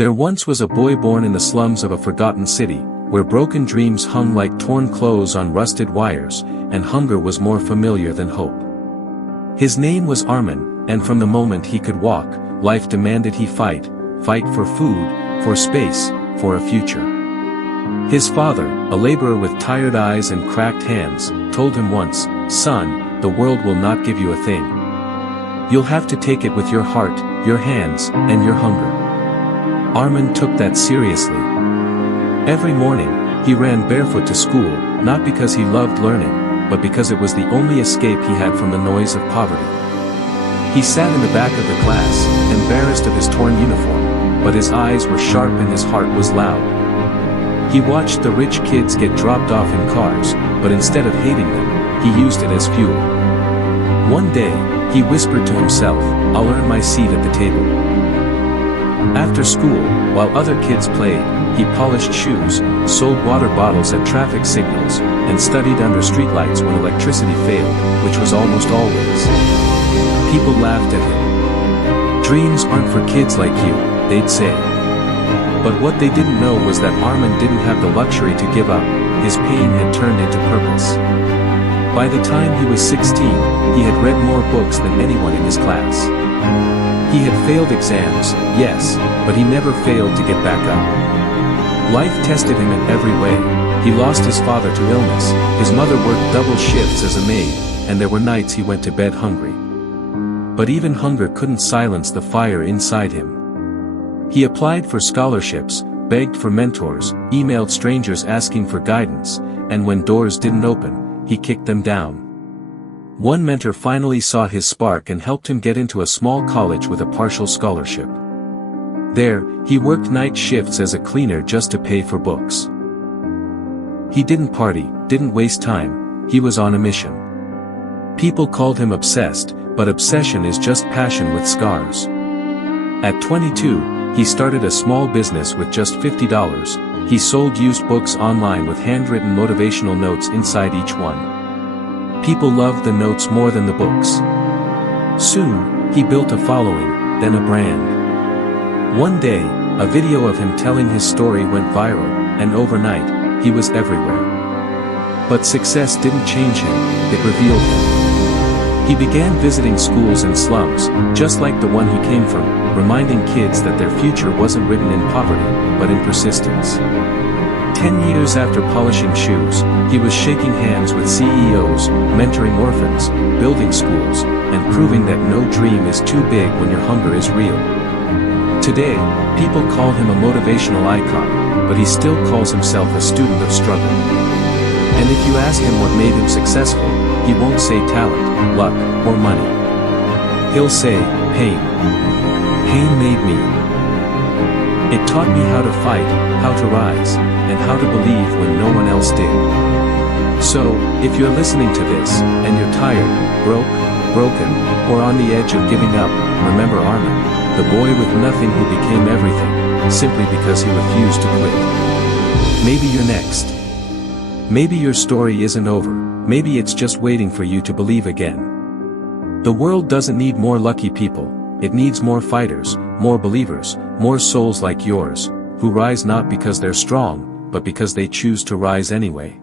There once was a boy born in the slums of a forgotten city, where broken dreams hung like torn clothes on rusted wires, and hunger was more familiar than hope. His name was Armin, and from the moment he could walk, life demanded he fight for food, for space, for a future. His father, a laborer with tired eyes and cracked hands, told him once, "Son, the world will not give you a thing. You'll have to take it with your heart, your hands, and your hunger." Armin took that seriously. Every morning, he ran barefoot to school, not because he loved learning, but because it was the only escape he had from the noise of poverty. He sat in the back of the class, embarrassed of his torn uniform, but his eyes were sharp and his heart was loud. He watched the rich kids get dropped off in cars, but instead of hating them, he used it as fuel. One day, he whispered to himself, "I'll earn my seat at the table." After school, while other kids played, he polished shoes, sold water bottles at traffic signals, and studied under streetlights when electricity failed, which was almost always. People laughed at him. "Dreams aren't for kids like you," they'd say. But what they didn't know was that Armin didn't have the luxury to give up. His pain had turned into purpose. By the time he was 16, he had read more books than anyone in his class. He had failed exams, yes, but he never failed to get back up. Life tested him in every way. He lost his father to illness, his mother worked double shifts as a maid, and there were nights he went to bed hungry. But even hunger couldn't silence the fire inside him. He applied for scholarships, begged for mentors, emailed strangers asking for guidance, and when doors didn't open, he kicked them down. One mentor finally saw his spark and helped him get into a small college with a partial scholarship. There, he worked night shifts as a cleaner just to pay for books. He didn't party, didn't waste time, he was on a mission. People called him obsessed, but obsession is just passion with scars. At 22, he started a small business with just $50. He sold used books online with handwritten motivational notes inside each one. People loved the notes more than the books. Soon, he built a following, then a brand. One day, a video of him telling his story went viral, and overnight, he was everywhere. But success didn't change him, it revealed him. He began visiting schools and slums, just like the one he came from, reminding kids that their future wasn't written in poverty, but in persistence. 10 years after polishing shoes, he was shaking hands with CEOs, mentoring orphans, building schools, and proving that no dream is too big when your hunger is real. Today, people call him a motivational icon, but he still calls himself a student of struggle. And if you ask him what made him successful, he won't say talent, luck, or money. He'll say, pain. Pain made me. It taught me how to fight, how to rise, and how to believe when no one else did. So, if you're listening to this, and you're tired, broken, or on the edge of giving up, remember Armin, the boy with nothing who became everything, simply because he refused to quit. Maybe you're next. Maybe your story isn't over, maybe it's just waiting for you to believe again. The world doesn't need more lucky people, it needs more fighters, more believers, more souls like yours, who rise not because they're strong, but because they choose to rise anyway.